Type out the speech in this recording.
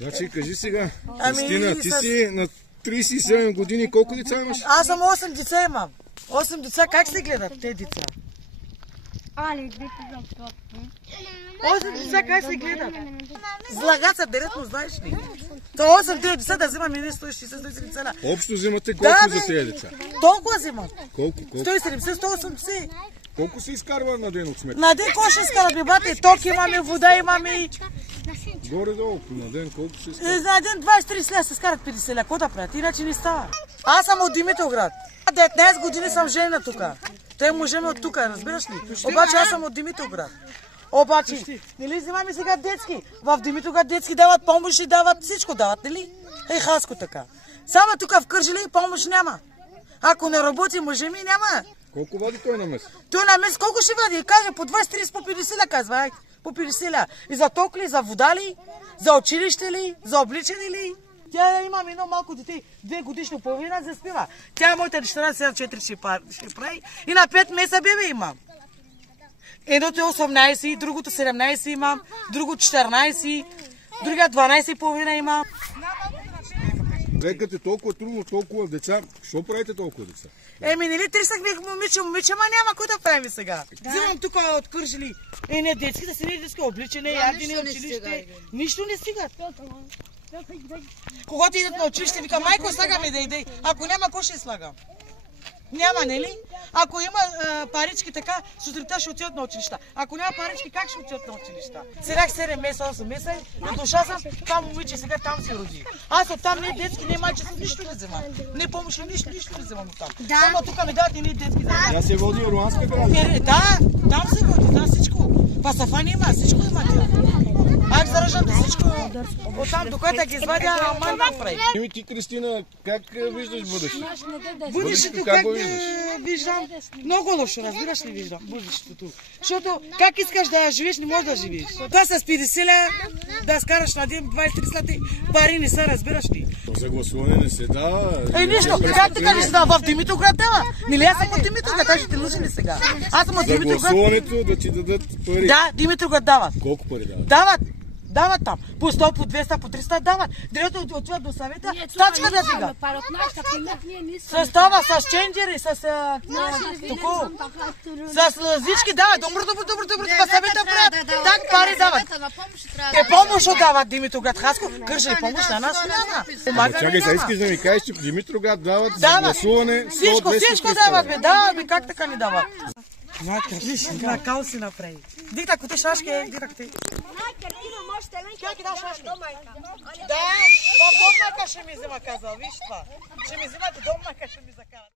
Значи, кажи сега, Кристина, ти си на 37 години, колко деца имаш? Аз съм 8 деца имам. 8 деца, как се гледат те деца? 8 деца как се гледат? Злагаца директно, знаеш ли? То 8 тези деца да взимам 160 деца. Общо взимате колко за тези деца? Толкова взимам. Колко? 170, 180. Колко се изкарва на ден от сметка? На ден колко ще изкарва, бебате? Ток имаме, вода имаме. Горе-долу, на ден колко се изкарва? На ден 20-30 лева се скарат 50 лева. Какво да правят? Иначе не става. Аз съм от Димитровград. 19 години съм жена тук. Те мъже ми от тук, разбираш ли? Обаче аз съм от Димитровград. Обаче, нали взимаме сега детски? В Димитровград детски дават помощи, дават всичко дават, нали? Ей, Хаско така. Само тук в Кърджали помощ няма. Ако не работи мъже ми, няма. Колко води той на месец? Той на месец колко ще води? Каже по 20-30, по 50 ля, казва. Ай, по 50 ля. И за ток ли, за вода ли, за училище ли, за обличане ли? Тя имам едно малко дете, 2 годишно половина заспива. Тя е моята дъщеря, сега 4 ще прави. И на 5 месеца бебе имам. Едното е 18, другото 17 имам, другото 14, другия 12 и половина имам. Лекате толкова трудно, толкова деца, що правите толкова деца? Еми, нали тръснахме момиче, ма няма какво да правим сега. Взимам тук от Кърджали. Не детски, да си не детски обличане, ядене, училище. Нищо не стигат. Когато идат на училище, вика, майко, слагаме да иде. Ако няма, какво ще слагам? Няма, нали? Ако има парички така, сутринта ще отидат на училища. Ако няма парички, как ще отидат на училища? Седях 7 месеца, 8 месеца и дошла съм, това момиче сега там се роди. Аз оттам не детски, не майче, нищо не вземам. Не помощ, нищо не вземам оттам. Само тук ми дават и не детски. Тя се води руанска града? Да, там се води, там всичко. Пасафани има, всичко има. Аз заражам всичко. Оттам, докато ги извадя, ама направи. Еми ти, Кристина, как виждаш бъдещето? Будещето как виждам? Много лошо, разбираш ли виждам будещето. Защото как искаш да живееш, не можеш да живееш. Да с 50 ля, да скараш на ден 20-30 ля, пари не са, разбираш ли. За гласуване не се дава. Нищо, как така не се дава? В Димитровград дава. Не ли аз съм от Димитровград, аз ще те нужен ли сега? Аз съм от Димитровград. За гласуването да ти дадат пари. Да, Димитровград дават. Колко пари дават? Дават там. По 100, по 200, по 300 дават. Дрето отиват до съвета, стачка да дига. С това, с ченджери, с туко. С всички дават. Добро, това съвета правят. Так пари дават. Те помощ дават Димитровград, Хаско. Кърджали помощ на нас няма. Чакай, сега искаш да ми кажеш, че Димитровград дават за гласуване 100-200. Всичко дават, бе. Дават, как така ни дават? Виж, на кал си направи. Дикта, коте шашки, дикта, коте. Как да шашки? Да, в дом майка ще ми взема, казал, виж това. Ще ми вземат дом майка, ще ми закарат.